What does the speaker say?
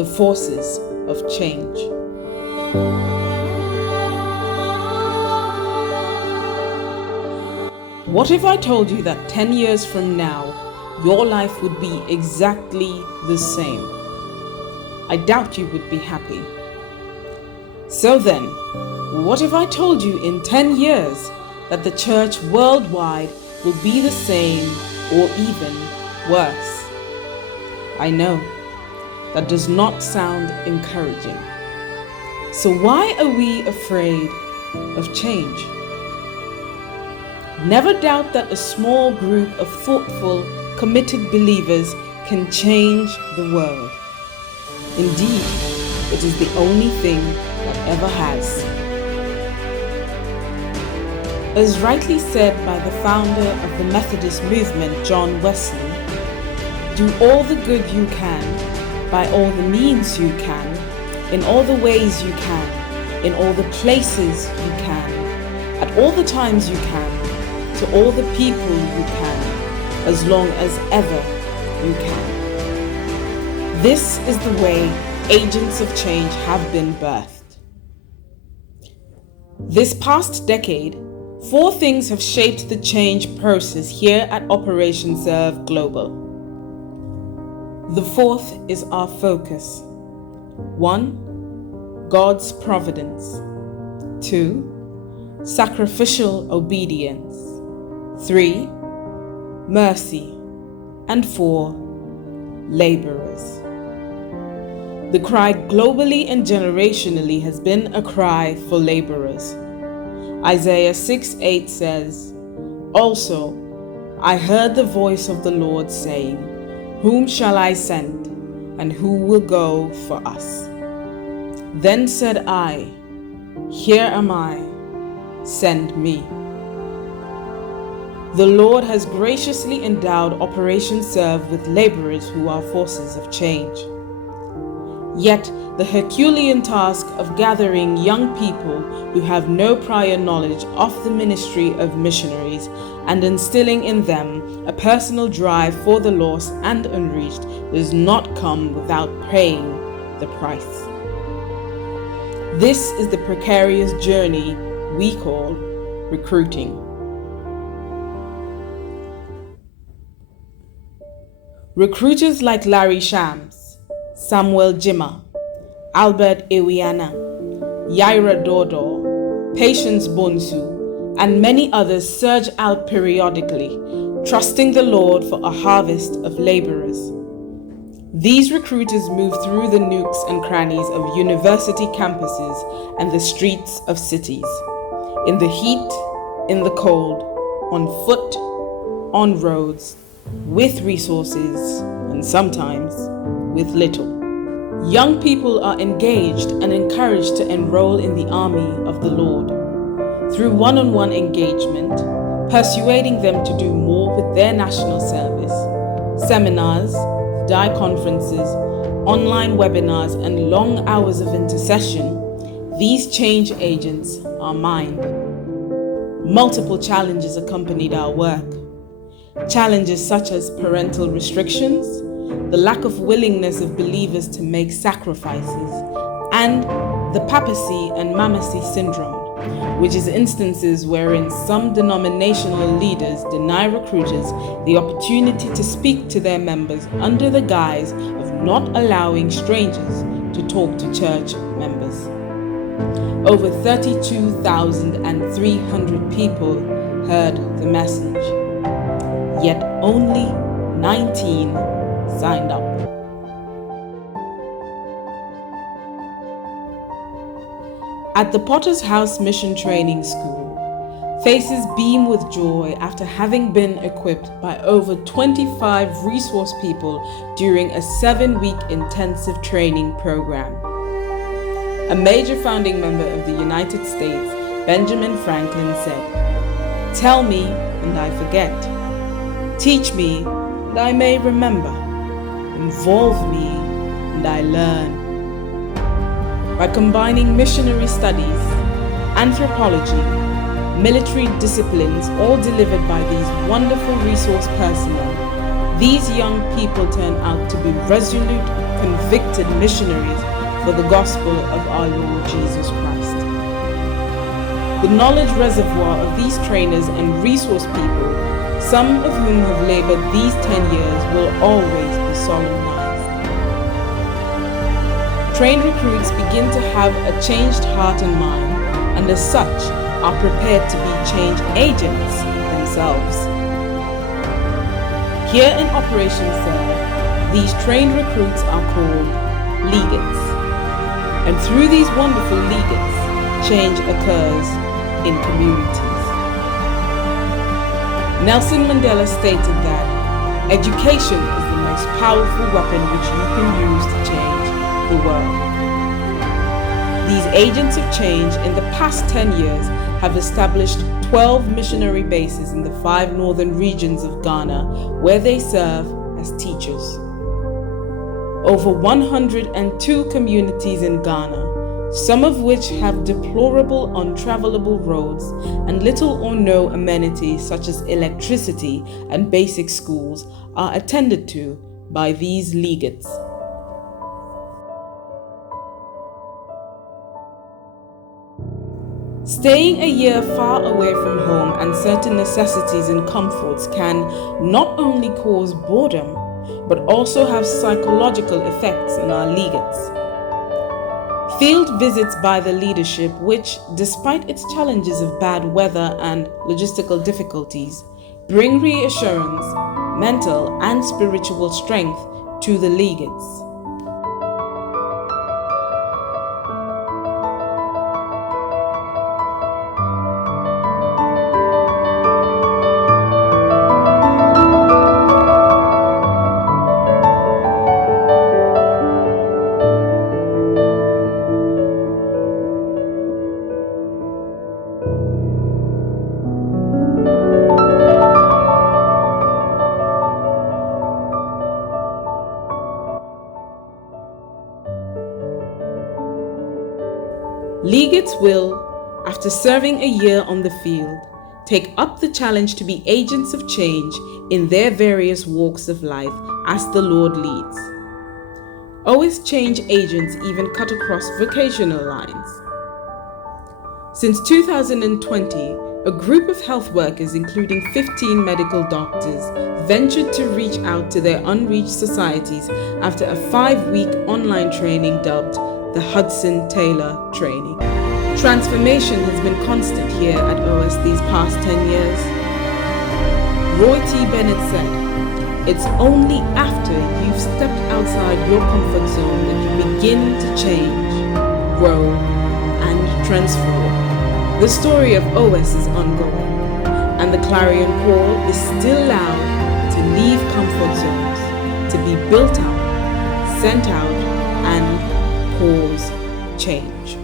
the forces of change. What if I told you that 10 years from now, your life would be exactly the same? I doubt you would be happy. So then, what if I told you in 10 years that the church worldwide will be the same or even worse? I know, that does not sound encouraging. So why are we afraid of change? Never doubt that a small group of thoughtful, committed believers can change the world. Indeed, it is the only thing that ever has. As rightly said by the founder of the Methodist movement, John Wesley, do all the good you can, by all the means you can, in all the ways you can, in all the places you can, at all the times you can, to all the people you can, as long as ever you can. This is the way agents of change have been birthed. This past decade, 4 things have shaped the change process here at Operation Serve Global. The 4th is our focus. 1. God's providence. 2. Sacrificial obedience. 3. Mercy. And 4. Laborers. The cry globally and generationally has been a cry for laborers. Isaiah 6:8 says, "Also, I heard the voice of the Lord saying, Whom shall I send, and who will go for us? Then said I, Here am I, send me." The Lord has graciously endowed Operation Serve with laborers who are forces of change. Yet, the Herculean task of gathering young people who have no prior knowledge of the ministry of missionaries and instilling in them a personal drive for the lost and unreached does not come without paying the price. This is the precarious journey we call recruiting. Recruiters like Larry Shams, Samuel Jimma, Albert Ewiana, Yaira Dodo, Patience Bonsu, and many others surge out periodically, trusting the Lord for a harvest of laborers. These recruiters move through the nooks and crannies of university campuses and the streets of cities, in the heat, in the cold, on foot, on roads, with resources, and sometimes with little. Young people are engaged and encouraged to enroll in the army of the Lord. Through one-on-one engagement, persuading them to do more with their national service, seminars, day conferences, online webinars, and long hours of intercession, these change agents are mined. Multiple challenges accompanied our work. Challenges such as parental restrictions, the lack of willingness of believers to make sacrifices, and the papacy and mamacy syndrome, which is instances wherein some denominational leaders deny recruiters the opportunity to speak to their members under the guise of not allowing strangers to talk to church members. Over 32,300 people heard the message, yet only 19 signed up. At the Potter's House Mission Training School, faces beam with joy after having been equipped by over 25 resource people during a 7-week intensive training program. A major founding member of the United States, Benjamin Franklin, said, "Tell me and I forget. Teach me and I may remember. Involve me and I learn." By combining missionary studies, anthropology, military disciplines, all delivered by these wonderful resource personnel, these young people turn out to be resolute, convicted missionaries for the gospel of our Lord Jesus Christ. The knowledge reservoir of these trainers and resource people, some of whom have labored these 10 years, will always be solemnized. Trained recruits begin to have a changed heart and mind, and as such are prepared to be change agents themselves. Here in Operation Serve, these trained recruits are called legates. And through these wonderful legates, change occurs in communities. Nelson Mandela stated that education is the most powerful weapon which you can use to change the world. These agents of change in the past 10 years have established 12 missionary bases in the 5 northern regions of Ghana, where they serve as teachers. Over 102 communities in Ghana, some of which have deplorable untravelable roads and little or no amenities such as electricity and basic schools, are attended to by these legates. Staying a year far away from home and certain necessities and comforts can not only cause boredom, but also have psychological effects on our legates. Field visits by the leadership, which, despite its challenges of bad weather and logistical difficulties, bring reassurance, mental and spiritual strength to the legates. Legates will, after serving a year on the field, take up the challenge to be agents of change in their various walks of life as the Lord leads. OS change agents even cut across vocational lines. Since 2020, a group of health workers, including 15 medical doctors, ventured to reach out to their unreached societies after a 5-week online training dubbed the Hudson Taylor Training. Transformation has been constant here at OS these past 10 years. Roy T. Bennett said, "It's only after you've stepped outside your comfort zone that you begin to change, grow, and transform." The story of OS is ongoing, and the clarion call is still loud to leave comfort zones, to be built up, sent out, and cause change.